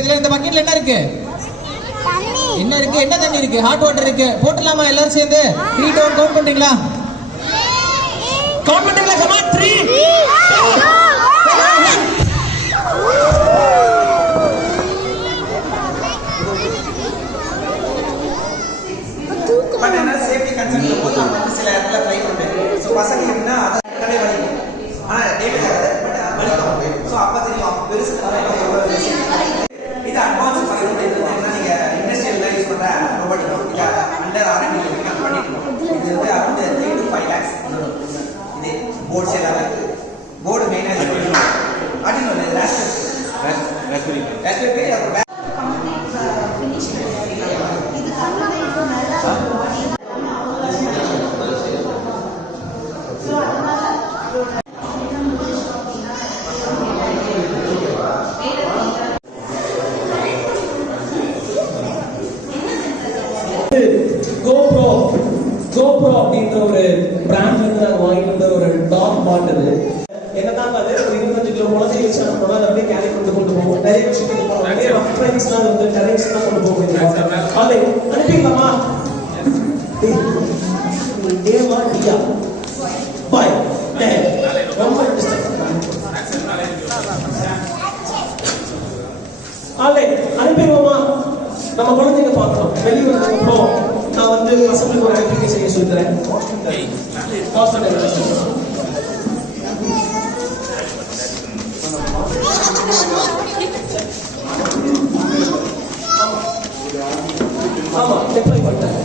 இதுல இந்த பக்கெட்ல என்ன இருக்கு? என்ன இருக்கு? என்ன தண்ணி இருக்கு? ஹாட் வாட்டர் இருக்கு. போட்டுலாமா எல்லாரும் சேர்ந்து? 3 2 1 கவுண்ட் பண்றீங்களா? கவுண்ட் பண்றீங்களா? come on 3 2 1. பட் என்ன சேஃப்டி கன்சர்ன் போது நம்ம வந்து சில இடத்துல ட்ரை பண்ணுவோம். சோ பசங்க எப்படின்னா அதே வலிக்கும். ஆனா டேமேஜ் ஆகாது. பட் வலிக்கும். சோ அப்ப தெரியும் பெருசுனால இது அட்வான்ஸ் ஃபைல் இது என்ன நீங்க இண்டஸ்ட்ரியல்ல யூஸ் பண்ற ரோபோட்டிக் இது அண்டர் R&D ல பண்ணிட்டோம். இது வந்து அரௌண்ட் 3 to 5 lakhs இது போர்ட்ஸ் எல்லாம் போர்டு மெயினா யூஸ் பண்ணுவோம். ஆர்டினோ ராஸ்பெரி அப்புறம் GoPro அப்படின்ற ஒரு பிராண்ட்ல இருந்து நாங்க வாங்கிட்டு வந்த ஒரு டாக் பாட்டில். என்னதான் அது 25 கிலோ குழந்தை வச்சு நம்ம அதை அப்படியே கேரி கொண்டு போவோம். நிறைய விஷயத்துக்கு போவோம். நிறைய ரஃப் ட்ரைவிங்ஸ்லாம் வந்து டெரன்ஸ்லாம் கொண்டு போக முடியும். அதை அனுப்பிக்கலாமா? ஏமா டியா பாய் ரொம்ப அனுப்பிடுவோமா? நம்ம குழந்தைங்க பார்க்கணும். வெளியே வந்ததுக்கப்புறம் நான் வந்து பசங்களுக்கு ஒரு ஆக்டிவிட்டி செய்ய சொல்லித்தரேன். ஆமா டெப்ளை பண்ணிட்டேன்.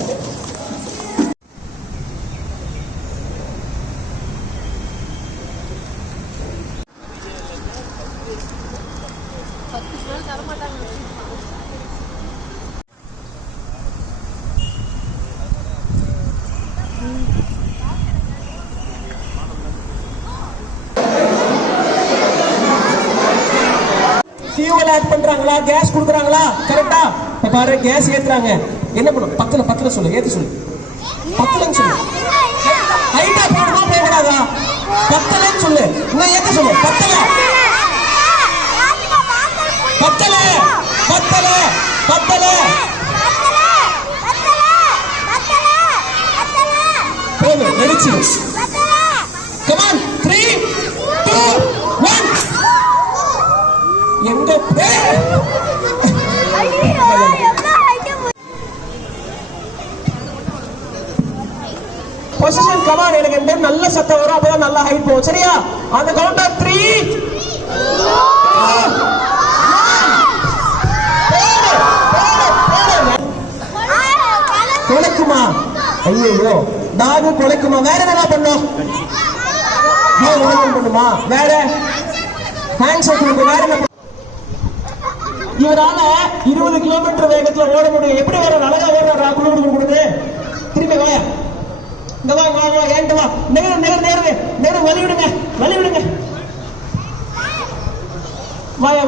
ஃபியூவல் ஆட் பண்றாங்களா? கேஸ் கொடுக்குறாங்களா? கரெக்டா? இப்ப பாரு கேஸ் ஏத்துறாங்க. என்ன பண்ணும்? பத்துல சொல்லு. ஏத்து சொல்லு. 10ன்னு சொல்லு. ஹைட்டா போடுமா போகக்கூடாதா? 10ன்னு சொல்லு. இன்னும் ஏத்த சொல்லு. 10 போது நடிச்சு. come on 3 2 1 எங்க பொசிஷன் கமான். எனக்கு இந்த நல்ல சத்தம் வரும். அப்பதான் நல்ல ஹைட் போகும். சரியா? அந்த கவுண்டர் 3 கொலைக்குமா? ஐயோ டாகு கொலைக்குமா? வேற என்ன பண்ணும்? பண்ணுமா? வேற ஹேண்ட்ஸ் வேற என்ன? இவரால 20 கிலோமீட்டர் வேகத்துல ஓட முடியும். எப்படி வேற அழகா ஓடுறா? கொடுக்குறது திரும்பி வாயா. இந்த வா வா வா ஏன்ட்டு வா. நேரம் வலி விடுங்க. வாயா